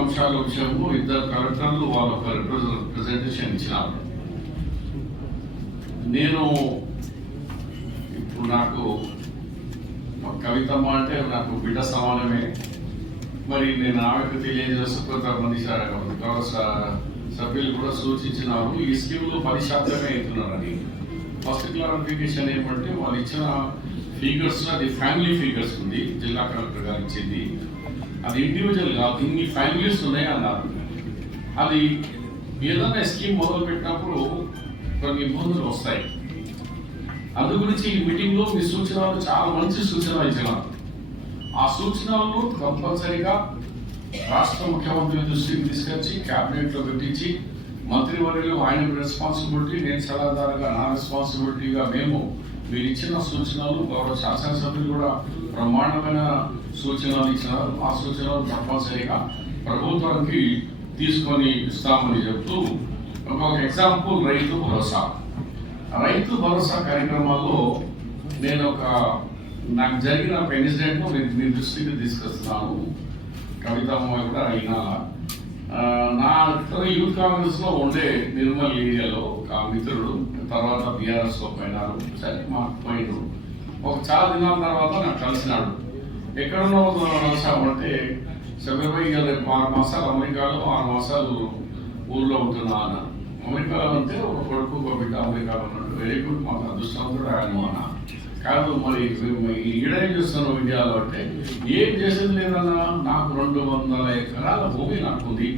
అంశాల విషయంలో ఇద్దరు కలెక్టర్లు వాళ్ళ రిప్రజెంటేషన్ ఇచ్చినారు. నేను ఇప్పుడు నాకు కవితమ్మ అంటే నాకు బిడ్డ సమానమే. మరి నేను ఆమెకు తెలియజేస్తూ కొంతమంది సభ్యులు కూడా సూచించినారు ఈ స్కీమ్లో 10% అవుతున్నారని. ఫస్ట్ క్లారిఫికేషన్ ఏమంటే వాళ్ళు ఇచ్చిన ఫిగర్స్ అది ఫ్యామిలీ ఫిగర్స్ ఉంది, జిల్లా కలెక్టర్ గారు ఇచ్చింది. అది ఇండివిజువల్ కాదు, ఇన్ని ఫ్యామిలీస్ ఉన్నాయి అన్నారు. అది ఏదైనా స్కీమ్ మొదలు పెట్టినప్పుడు కొన్ని ఇబ్బందులు వస్తాయి. అందు గురించి ఈ మీటింగ్లో మీ సూచనలు చాలా మంచి సూచనలు ఇచ్చినారు. ఆ సూచనలను కంపల్సరీగా రాష్ట్ర ముఖ్యమంత్రి దృష్టికి తీసుకొచ్చి క్యాబినెట్లో పెట్టించి మంత్రివర్యులు ఆయన రెస్పాన్సిబిలిటీ, నేను సలహాదారుగా నా రెస్పాన్సిబిలిటీగా మేము మీరు ఇచ్చిన సూచనలు గౌరవ శాసనసభ్యులు కూడా బ్రహ్మాండమైన సూచనలు ఇచ్చినారు. ఆ సూచనలు తప్పనిసరిగా ప్రభుత్వానికి తీసుకొని ఇస్తామని చెప్తూ ఒక ఎగ్జాంపుల్ రైతు భరోసా కార్యక్రమాల్లో నేను నాకు జరిగిన ఒక ఇన్సిడెంట్ మీ దృష్టికి తీసుకొస్తున్నాను. కవితమ్మ కూడా అయినా నా యూత్ కాంగ్రెస్ లో ఉండే నిర్మల్ ఏరియాలో ఒక మిత్రుడు తర్వాత బీఆర్ఎస్ లో పోయినారు. సరే మాకు పోయినారు. ఒక చాలా దినాల తర్వాత నాకు కలిసినాడు. ఎక్కడున్నా అంటే చంద్రబాబు గారు 6 మాసాలు అమెరికాలో 6 మాసాలు ఊళ్ళో ఉంటున్నా అన్న. అమెరికాలో అంటే ఒక కొడుకు ఒక బిడ్డ అమెరికాలో ఉన్నట్టు వెరీ గుడ్, మాకు అదృష్టవంతుడు ఆయన అన్న. కాదు మరి ఈడేం చేస్తున్నావు ఇండియాలో అంటే ఏం చేసేది లేదన్నా, నాకు 200 ఎకరాల భూమి నాకుంది.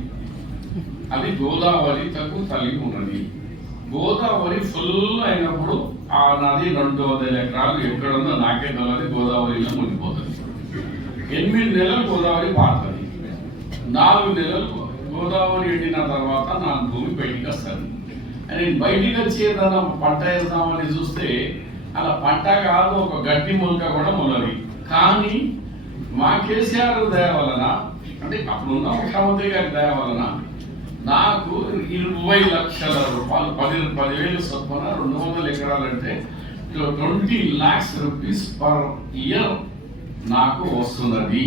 అది గోదావరి తక్కువ కలిగి ఉన్నది. గోదావరి ఫుల్ అయినప్పుడు ఆ నది 200 ఎకరాలు ఎక్కడుందో నాకే తెలియదు, గోదావరిలో మునిగిపోతుంది. 8 నెలలు గోదావరి పారుతుంది, 4 నెలలు గోదావరి ఎండిన తర్వాత నా భూమి బయటికి వస్తుంది. నేను బయటికి వచ్చి ఏదన్నా పంట వేద్దామని చూస్తే అలా పంట కాదు, ఒక గడ్డి మొలక కూడా మొలది. కానీ మా కేసీఆర్ దయ వలన, అంటే అప్పుడున్న ముఖ్యమంత్రి గారి దయ వలన నాకు 20 లక్షల రూపాయలు 10,000 చొప్పున 200 ఎకరాలంటే 20 lakhs rupees పర్ ఇయర్ నాకు వస్తున్నది.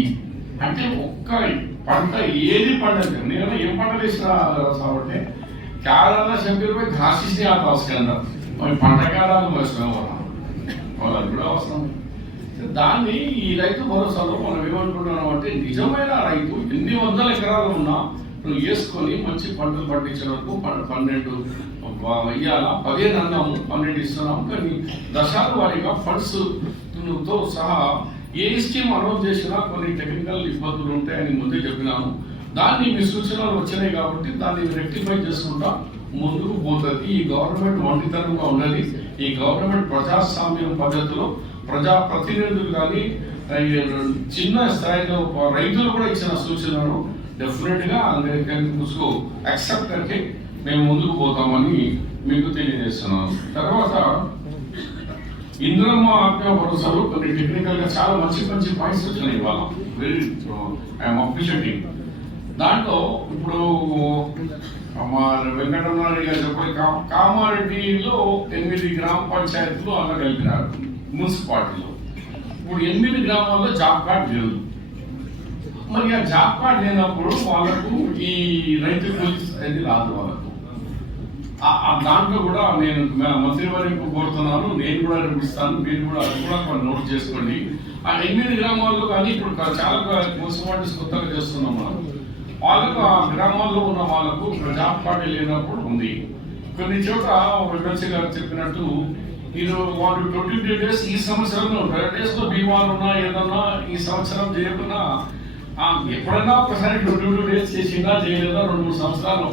అంటే ఒక్క పంట ఏది పండదు. నేను ఏం పంట వేసినా కాబట్టి కేరళ శంకర్ घासी आता उसके अंदर పంట కాలాలు వేసుకున్నాం వాళ్ళకి కూడా అవసరం. దాన్ని ఈ రైతు భరోసాలో మనం ఏమనుకుంటున్నాం అంటే నిజమైన రైతు 800 ఎకరాలు ఉన్నా నువ్వు వేసుకొని మంచి పంటలు పండించే వరకు 12 ఇయ్యాల 15 అన్నాము, 12 ఇస్తున్నాము. కానీ దశాల వారీగా ఫండ్స్ తో సహా ఏ స్కీమ్ అనౌన్స్ చేసినా కొన్ని టెక్నికల్ ఇబ్బందులు ఉంటాయని ముందే చెప్పినాను. దాన్ని మీ సూచనలు వచ్చినాయి కాబట్టి దాన్ని రెక్టిఫై చేసుకుంటా ముందుకు పోతుంది. ఈ గవర్నమెంట్ ఒంటితనంగా ఉన్నది. ఈ గవర్నమెంట్ ప్రజాస్వామ్యం పద్ధతిలో ప్రజాప్రతినిధులు కానీ చిన్న స్థాయిలో రైతులు కూడా ఇచ్చిన సూచనలను డెఫినెట్ గా అందరికీ యాక్సెప్ట్ అంటే మేము ముందుకు పోతామని మీకు తెలియజేస్తున్నాను. తర్వాత ఇంద్రమ్మ ఆత్మ భరోసాలో కొన్ని టెక్నికల్ గా చాలా మంచి పాయింట్స్ వచ్చినాయి. ఇవాళ వెరీ ఐఎమ్ అప్రిషియేటింగ్. దాంట్లో ఇప్పుడు మా వెంకటరమణారెడ్డి గారు చెప్పి కామారెడ్డిలో 8 గ్రామ పంచాయతీలు అలా కలిపినారు మున్సిపాలిటీలో. ఇప్పుడు 8 గ్రామాల్లో జాబ్ కార్డ్ లేదు. మరి ఆ జాబ్ కార్డ్ లేనప్పుడు వాళ్ళకు ఈ రైతు కూలి అనేది రాదు వాళ్ళకు. దాంట్లో కూడా నేను మంత్రివర్గం కోరుతున్నాను, నేను కూడా ఇస్తాను, మీరు కూడా అది కూడా నోట్ చేసుకోండి. ఆ 8 గ్రామాల్లో కానీ ఇప్పుడు చాలా మున్సిపాలిటీస్ కొత్తగా చేస్తున్నాం మనం. వాళ్ళకు ఆ గ్రామాల్లో ఉన్న వాళ్ళకు జాబ్ కార్డు లేనప్పుడు ఉంది. కొన్ని చోట ఎమ్మెల్సీ గారు చెప్పినట్టు మీరు వాళ్ళు 22 days ఈ సంవత్సరం 20 days లో బీమాలు ఉన్నా ఏదన్నా ఈ సంవత్సరం చేయకుండా ఎప్పుడైనా ఒకసారి 22 days చేసిందా చేయలేదా 2-3 సంవత్సరాలు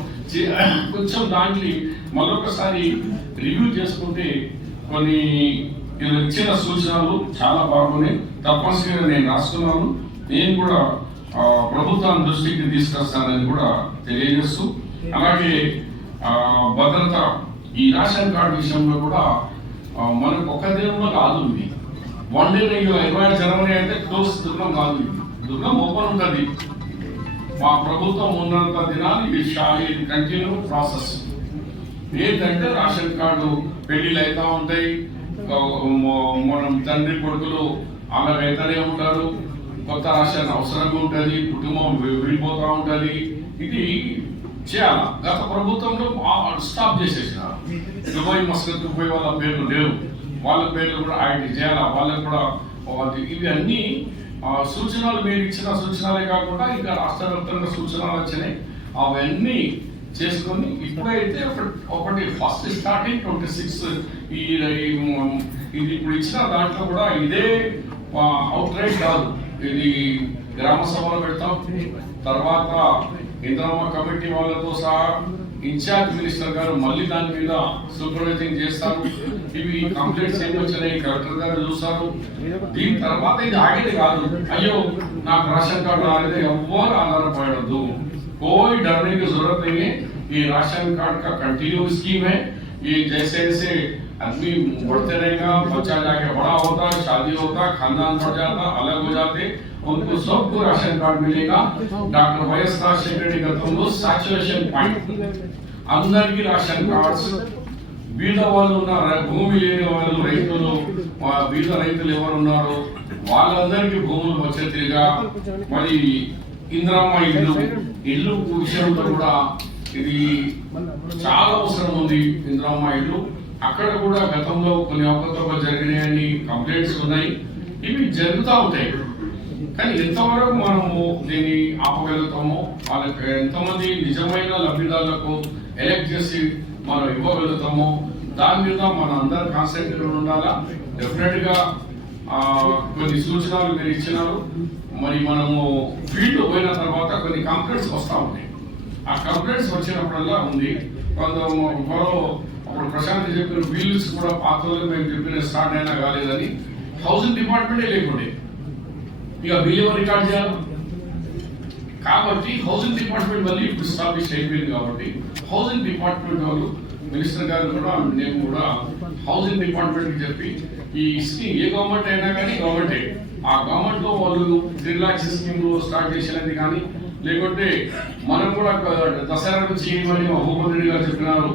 కొంచెం దాంట్లో మరొకసారి రివ్యూ చేసుకుంటే కొన్ని ఇచ్చిన సూచనలు చాలా బాగున్నాయి. తప్పనిసరిగా నేను రాస్తున్నాను. నేను కూడా ప్రభుత్వం దృష్టికి తీసుకొస్తానని కూడా తెలియజేస్తూ, అలాగే భద్రత ఈ రేషన్ కార్డు విషయంలో కూడా మనకు ఒక దినంలో కాదు. ఇది 1 day 26 జనవరి అయితే క్లోజ్ దుర్గం కాదు, దుర్గం ఓపెన్ ఉంటుంది. మా ప్రభుత్వం ఉన్నంత దినాలు ఇది కంటిన్యూ ప్రాసెస్. ఏంటంటే రేషన్ కార్డు పెళ్లిళ్ళు అవుతా ఉంటాయి, మనం తండ్రి కొడుకులు అలాగైతేనే ఉంటారు. కొత్త రేషన్ అవసరంగా ఉంటుంది, కుటుంబం వెళ్ళిపోతూ ఉంటుంది. ఇది చేయాలి. గత ప్రభుత్వంలో స్టాప్ చేసేసినారు. దుబాయ్ మస్కత్కు పోయి వాళ్ళ పేర్లు లేవు, వాళ్ళ పేర్లు కూడా యాడ్ చేయాలి. వాళ్ళకు కూడా ఇవి అన్నీ సూచనలు మీరు ఇచ్చిన సూచనలే కాకుండా ఇంకా రాష్ట్ర వ్యాప్తంగా సూచనలు వచ్చినాయి. అవన్నీ చేసుకొని ఇప్పుడైతే ఒకటి ఫస్ట్ స్టార్టింగ్ 26 ఇది ఇప్పుడు ఇచ్చిన దాంట్లో కూడా ఇదే అవుట్ రైట్ కాదు, ఇది గ్రామ సభలు పెడతాం. తర్వాత ఇంద్రమ్మ కమిటీ వాళ్ళతో సహా ఇన్ఛార్జ్ మినిస్టర్ గారు మళ్ళీ దాని మీద సూపర్వైజింగ్ చేస్తారు. ఇవి కంప్లైంట్స్ ఏమి వచ్చినాయి కలెక్టర్ గారు చూస్తారు. దీని తర్వాత ఇది ఆగేది కాదు. అయ్యో నాకు రేషన్ కార్డు రాలేదు, ఎవ్వరు ఆధారపడద్దు, कोई डरने की जरूरत नहीं है। ये राशन कार्ड का कंटिन्यू स्कीम है। ये जैसे जैसे आदमी बढ़ते रहेगा, बच्चा जाके बड़ा होता है, शादी होता है, खानदान बढ़ जाता, अलग हो जाते, उनको सबको राशन कार्ड मिलेगा। डॉक्टर వైఎస్ రాజశేఖర రెడ్డి గతంలో సాచురేషన్ పాయింట్ అందరికీ రేషన్ కార్డ్స్, బీద వాళ్ళు ఉన్నారు, భూమి లేని వాళ్ళు, రైతులు, బీద రైతులు ఎవరు ఉన్నారో వాళ్ళందరికీ భూములు వచ్చేట్టుగా. మరి ఇంద్రమ్మ ఇల్లు విషయంలో కూడా ఇది చాలా అవసరం ఉంది. ఇంద్రమ్మ ఇల్లు అక్కడ కూడా గతంలో కొన్ని అవకతవకలు జరిగినాయని కంప్లైంట్స్ ఉన్నాయి. ఇవి జరుగుతూ ఉంటాయి. కానీ ఎంతవరకు మనము దీన్ని ఆపగలుగుతామో, వాళ్ళకి ఎంతమంది నిజమైన లబ్ధిదారులకు ఎలక్ట్ చేసి మనం ఇవ్వగలుగుతామో దాని మీద మన అందరు కాన్సన్ట్రేట్ ఉండాలా. డెఫినెట్ గా కొన్ని సూచనలు మీరు ఇచ్చినారు. మరి మనము ఫీల్డ్ పోయిన తర్వాత కొన్ని కంప్లైంట్స్ వస్తూ ఉంటాయి. ఆ కంప్లైంట్స్ వచ్చినప్పుడల్లా ఉంది అప్పుడు ప్రశాంత్ చెప్పిన బిల్స్ కూడా పాత్రలు మేము చెప్పిన స్టార్ట్ అయినా కాలేదని హౌసింగ్ డిపార్ట్మెంటే లేకుండే, ఇక బిల్ ఎవరు రికార్డ్ చేయాలి. కాబట్టి హౌసింగ్ డిపార్ట్మెంట్ మళ్ళీ ఇప్పుడు ఎస్టాబ్లిష్ అయిపోయింది. కాబట్టి హౌసింగ్ డిపార్ట్మెంట్ వాళ్ళు మినిస్టర్ గారు కూడా నేను కూడా హౌసింగ్ డిపార్ట్మెంట్ చెప్పి ఈ స్కీమ్ ఏ గవర్నమెంట్ అయినా కానీ గవర్నమెంటే, ఆ గవర్నమెంట్ లో వాళ్ళు 3 lakhs స్కీమ్ స్టార్ట్ చేసినది కానీ, లేకుంటే మనం కూడా దసరా నుంచి ఏమని భూపతి రెడ్డి గారు చెప్పినారు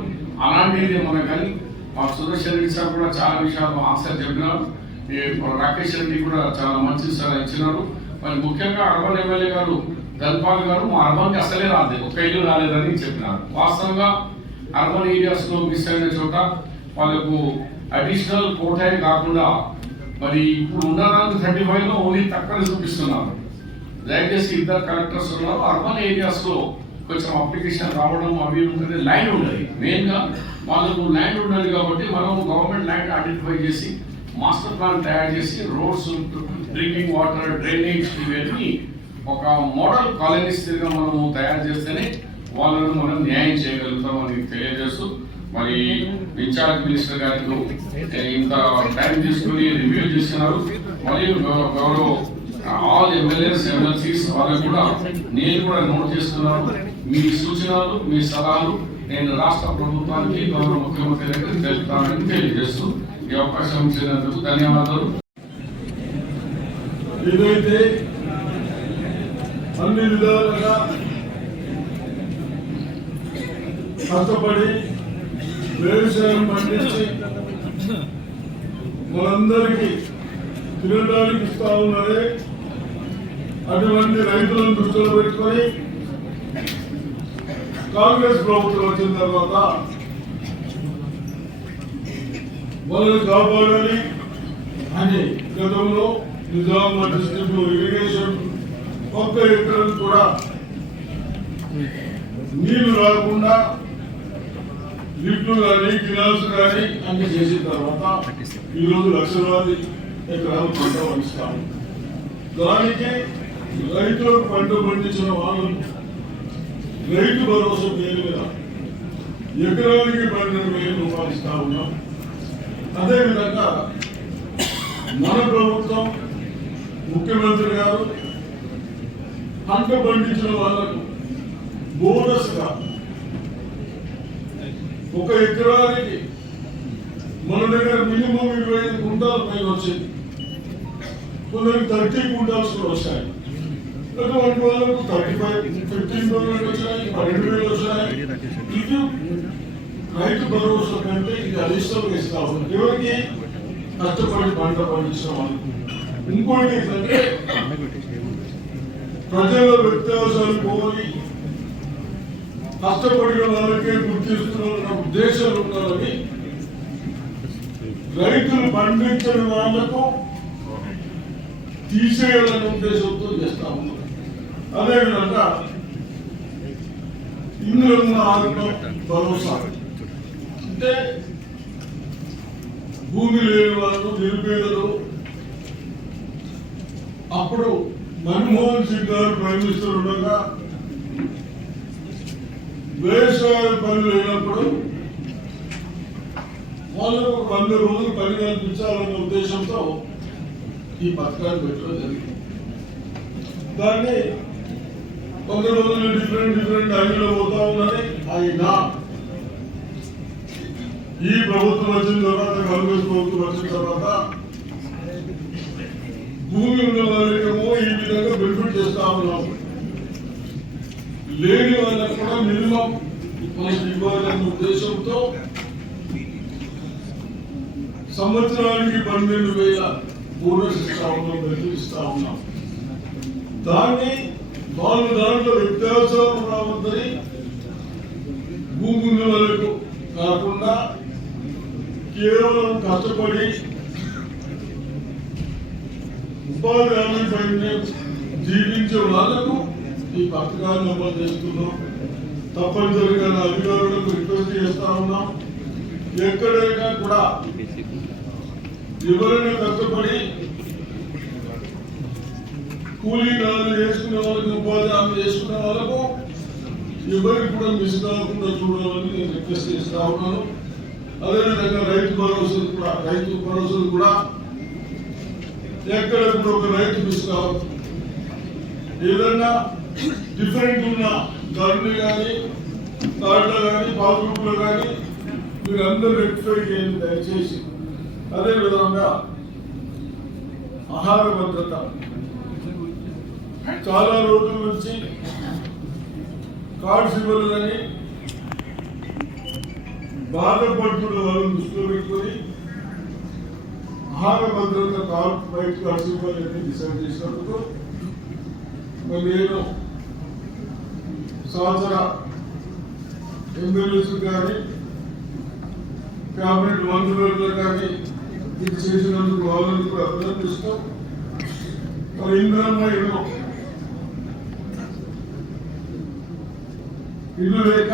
అలాంటిది మనం కానీ. మా సుదర్శన్ రెడ్డి సార్ కూడా చాలా విషయాలు ఆన్సర్ చెప్పినారు. రాకేష్ రెడ్డి కూడా చాలా మంచి సలహా ఇచ్చినారు. మరి ముఖ్యంగా అర్బన్ ఎమ్మెల్యే గారు ధన్పాల్ గారు మా అర్బన్కి అసలే రాలేదు, ఒక ఇల్లు రాలేదని చెప్పినారు. వాస్తవంగా అర్బన్ ఏరియాస్ లో మిస్ అయిన చోట వాళ్ళకు అడిషనల్ కోటాయి కాకుండా మరి ఇప్పుడు ఉన్నదానికి 35 లో ఓన్లీ తక్కువ చూపిస్తున్నారు. దయచేసి ఇద్దరు కలెక్టర్స్ ఉన్నారు. అర్బన్ ఏరియాస్ లో కొంచెం అప్లికేషన్ రావడం అవి ఉంటుంది, ల్యాండ్ ఉండాలి. మెయిన్ గా వాళ్ళకు ల్యాండ్ ఉండాలి. కాబట్టి మనం గవర్నమెంట్ ల్యాండ్ ఐడెంటిఫై చేసి మాస్టర్ ప్లాన్ తయారు చేసి రోడ్స్, డ్రింకింగ్ వాటర్, డ్రైనేజ్ ఇవన్నీ ఒక మోడల్ కాలనీస్ గా మనము తయారు చేస్తేనే వాళ్ళను మనం న్యాయం చేయగలుగుతామని తెలియజేస్తూ, మరి ఇన్ఛార్జ్ మినిస్టర్ గారికి ఇంత టైం తీసుకుని రివ్యూ చేస్తున్నారు. మరియు గౌరవ ఆల్ ఎమ్మెల్యేస్, ఎమ్మెల్సీస్ వాళ్ళకు కూడా నేను కూడా నోట్ చేస్తున్నాను. మీ సూచనలు, మీ సలహాలు నేను రాష్ట్ర ప్రభుత్వానికి, గౌరవ ముఖ్యమంత్రి గారికి తెలుపుతానని తెలియజేస్తూ ఈ అవకాశం ఇచ్చినందుకు ధన్యవాదాలు. ఏదైతే అన్ని విధాలుగా కష్టపడి వ్యవసాయం పండించి మనందరికీ తినడానికి ఇస్తా ఉన్నదే, అటువంటి రైతులను దృష్టిలో పెట్టుకొని కాంగ్రెస్ ప్రభుత్వం వచ్చిన తర్వాత వాళ్ళని కాపాడాలి అని గతంలో నిజామాబాద్ డిస్ట్రిక్ట్ లో ఇరిగేషన్ ఒక్క ఎకరం కూడా నీళ్లు రాకుండా లిఫ్ట్లు కానీ కెనాల్స్ కానీ అన్ని చేసిన తర్వాత ఈరోజు లక్షలాది ఎకరాలు పంట పండిస్తాము. దానికి రైతులకు పంట పండించిన వాళ్ళను రైతు భరోసా పేరు మీద ఎకరానికి 12,000 రూపాయలు ఇస్తా ఉన్నాం. అదేవిధంగా మన ప్రభుత్వం, ముఖ్యమంత్రి గారు పంట పండించిన వాళ్ళకు బోనస్ గా ఒక ఎకరానికి మన దగ్గర మినిమం 25 కుంటాలు పైన వచ్చింది, కొందరికి 30 కుంటాల్స్ కూడా వస్తాయి. అటువంటి వాళ్ళకు 15,000 వచ్చాయి, 12,000 వచ్చాయి. ఇది రైతు భరోసా కంటే ఇది అధిష్టంగా ఇస్తా ఉంది. ఎవరికి కష్టపడి పంట పండించిన వాళ్ళకు ఇంకోటి ఏంటంటే ప్రజల వ్యత్యాసాలు పోయి కష్టపడిన వాళ్ళకే గుర్తిస్తున్న ఉద్దేశాలు ఉండాలని రైతులు పండించిన వాళ్లకు తీసేయాలనే ఉద్దేశంతో చేస్తా ఉన్నారు. అదేవిధంగా ఇందులో ఉన్న ఆత్మ భరోసా అంటే భూమి లేని వాళ్ళు నిరుపేదలు. అప్పుడు మన్మోహన్ సింగ్ గారు ప్రైమ్ మినిస్టర్ ఉండగా వ్యవసాయ పనులు లేనప్పుడు వాళ్ళకు 100 రోజులు పని కల్పించాలన్న ఉద్దేశంతో ఈ పథకాన్ని పెట్టడం జరిగింది. దాన్ని 100 రోజులు డిఫరెంట్ అన్నిలో పోతా ఉన్నది. అయినా ఈ ప్రభుత్వం వచ్చిన తర్వాత కాంగ్రెస్ ప్రభుత్వం వచ్చిన తర్వాత భూమి ఉన్న వాళ్ళకేమో ఈ విధంగా బెనిఫిట్ చేస్తా ఉన్నాం, లేని వాళ్ళకు కూడా మినిమం మనకి ఇవ్వాలన్న ఉద్దేశంతో సంవత్సరానికి 12,000 బోనస్ ఇస్తా ఉన్నాం, బెనిఫిట్ ఇస్తా ఉన్నాం. దాన్ని దాంట్లో వ్యత్యాసం రావద్దని భూమి ఉన్న వాళ్ళకు కాకుండా కేవలం కష్టపడి ఉపాధి హామీ పైన జీవించే వాళ్లకు ఈ పథకాన్ని అమలు చేస్తున్నాం. తప్పనిసరిగా అధికారులకు రిక్వెస్ట్ చేస్తా ఉన్నాం, ఎక్కడైనా కూడా ఎవరైనా కష్టపడి కూలీ నాలు చేసుకునే వాళ్ళకి, ఉపాధి హామీ చేసుకునే వాళ్ళకు ఎవరికి కూడా మిస్ కాకుండా చూడాలని నేను రిక్వెస్ట్ చేస్తా ఉన్నాను. అదేవిధంగా రైతు భరోసాలు కూడా ఎక్కడ కూడా ఒక రైతు మిస్ కావచ్చు. ఏదన్నా డిఫరెంట్ ఉన్న ధరలు కానీ, కార్డులు కానీ, పాస్బుక్లు కానీ మీరు అందరూ రెక్టిఫై చేయండి దయచేసి. అదేవిధంగా ఆహార భద్రత చాలా రోజుల నుంచి కార్డ్స్ ఇవ్వలేదని బాధపడుతున్న వాళ్ళని దృష్టిలో పెట్టుకొని ఆహార భద్రత కార్డ్ బయట కార్డ్స్ ఇవ్వాలని డిసైడ్ చేసినందుకు నేను సహచర ఎమ్మెల్యేస్ కానీ క్యాబినెట్ మంత్రులు కానీ ఇది చేసినందుకు వాళ్ళని కూడా అభినందిస్తూ మరి ఇంద్రమ్మ ఇల్లు లేక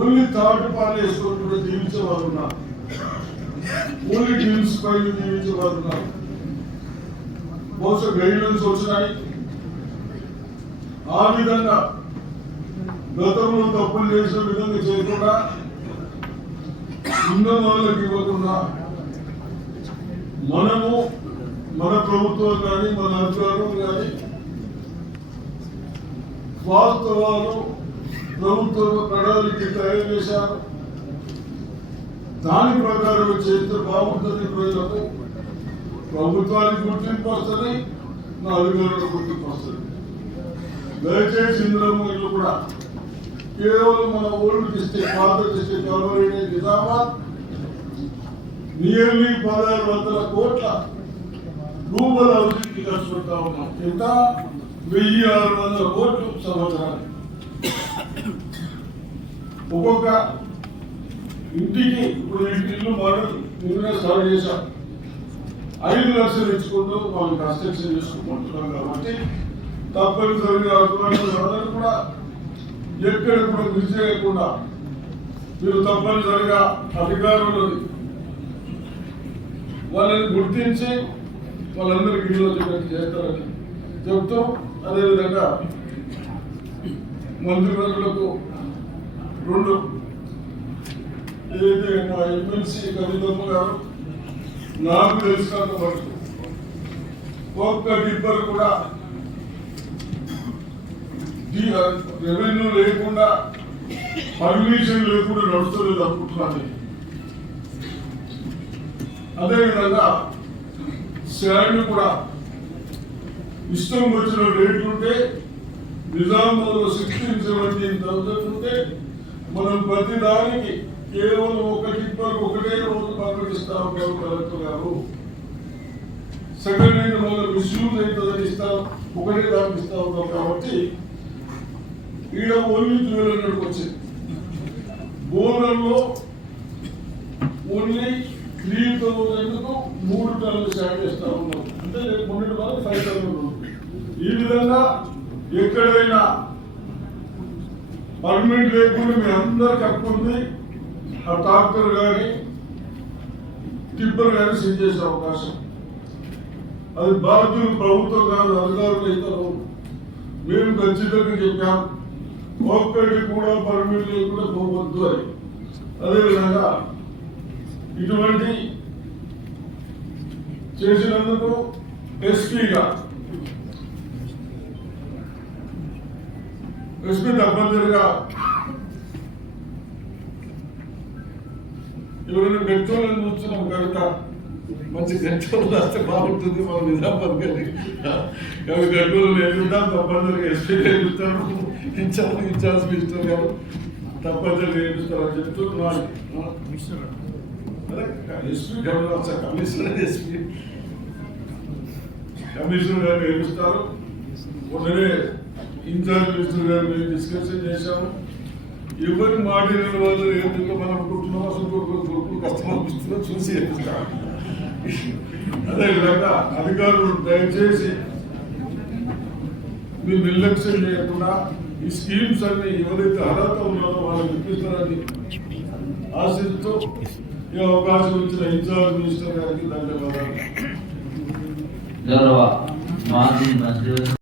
ఓన్లీ థర్డ్ పార్టీ వేసుకొని కూడా జీవించే వాళ్ళు ఉన్నారు, ఓన్లీ టీమ్స్ పై జీవించే వాళ్ళు ఉన్నారు. బహుశా గైడ్లైన్స్ వచ్చినాయి. ఆ విధంగా గతంలో తప్పులు చేసిన విధంగా చేయకుండా ఉన్న వాళ్ళకి ఇవ్వకుండా మనము మన ప్రభుత్వం కానీ మన అధికారులు కానీ వాస్తవాలు ప్రభుత్వ ప్రణాళిక తయారు చేశారు. దాని ప్రకారం చేస్తే బాగుంటుంది. ప్రజలకు ప్రభుత్వానికి గుర్తింపు వస్తుంది, నా అధికారులకు గుర్తింపు వస్తుంది. దయచేసి ఇందులో ఇల్లు కూడా కేవలం మన ఓల్డ్ డిస్ట్రిక్ట్, పాత డిస్ట్రిక్ట్ గవర్నమెంట్ నిజామాబాద్ నియర్లీ 1600 కోట్ల రూపాయల అభివృద్ధికి ఖర్చు పెడతా ఉన్నాం. ఎంత? 1600 కోట్లు సంవత్సరాలు. ఒక్కొక్క ఇంటికి ఇప్పుడు ఇల్లు మోడల్ నిన్న స్టార్ట్ చేశాం. 5 లక్షలు ఇచ్చుకుంటూ మనం కన్స్ట్రక్షన్ చేసుకుంటున్నాం. కాబట్టి తప్పనిసరిగా అటువంటి కూడా ఎక్కడ కూడా మిస్ చేయకుండా మీరు తప్పనిసరిగా అధికారులు వాళ్ళని గుర్తించి వాళ్ళందరికీ ఇల్లు వచ్చేటట్టు చేస్తారని చెప్తూ, అదేవిధంగా మంత్రివర్గులకు 2 ఏదైతే మా ఎమ్మెల్సీ కవితమ్మ గారు నాకు తెలిసినంత వరకు ఒక్క టిప్పర్ కూడా రెవెన్యూ లేకుండా, పర్మిషన్ లేకుండా నడుస్తలేదు అనుకుంటున్నాను. అదేవిధంగా శాండ్ కూడా ఇష్టం వచ్చిన రేట్లు ఉంటే నిజామాబాద్లో 16,000-17,000 ఉంటే మనం ప్రతి దానికి కేవలం ఒక టిప్పర్ ఒకటే రోజు పర్మిటిస్తా ఉంటారు కలెక్టర్ గారు. సెకండ్ హ్యాండ్ వల్ల మిస్యూజ్ అవుతుందని ఇస్తాం, ఒకటే దానికి ఇస్తా ఉన్నాం కాబట్టి ఈడ ఓన్లీ 1200 వచ్చింది. బోర్లలో ఓన్లీ 3000 3 టన్నులు స్టార్ట్ చేస్తా ఉన్నాం. అంటే మొన్నటి వరకు 5000 ఉంది. ఈ విధంగా ఎక్కడైనా పర్మిట్ లేకుండా మీ అందరికి హక్కు ఉంది. ఆ ట్రాక్టర్ కానీ టిప్పర్ కానీ సెట్ చేసే అవకాశం. అది బాధ్యులు ప్రభుత్వం కాదు, అధికారులు ఇతరు. మేము ఖచ్చితంగా చెప్పాం, ఒక్కటి కూడా పర్మిట్ లేకుండా పోవద్దు అని. అదేవిధంగా ఇటువంటి చేసినందుకు ఎస్పీ తప్పనిసరిగా ఎవరైనా గట్టోళ్ళని చూస్తున్నాం కనుక మంచి గట్టోళ్ళు వస్తే బాగుంటుంది. మనం నిజామాబాద్ కానీ అవి గట్టోళ్ళు ఎదుగుతాం. తప్పనిసరిగా ఎస్పీ నేర్పిస్తారు, ఇన్ఛార్జ్ మినిస్టర్ గారు తప్పనిసరిగా నేర్పిస్తారని చెప్తున్నాను. ఎస్పీ కమిషనర్ ఎస్పీ కమిషనర్ గారు నేర్పిస్తారు. మొన్ననే ఇన్ఛార్జ్ మినిస్టర్ గారు మేము డిస్కషన్ చేశాము. ఎవరి మాట వాళ్ళు ఏమిటో మనం అనుకుంటున్నాం, అసలు కొడుకు కష్టం అనిపిస్తుందో చూసి చేపిస్తాం. అదేవిధంగా అధికారులు దయచేసి మీరు నిర్లక్ష్యం చేయకుండా ఈ స్కీమ్స్ అన్ని ఎవరైతే అర్హత ఉన్నారో వాళ్ళకి ఇప్పిస్తారని ఆశిస్తూ ఈ అవకాశం ఇచ్చిన ఇన్ఛార్జ్ మినిస్టర్ గారికి ధన్యవాదాలు. గౌరవ మాజీ మంత్రి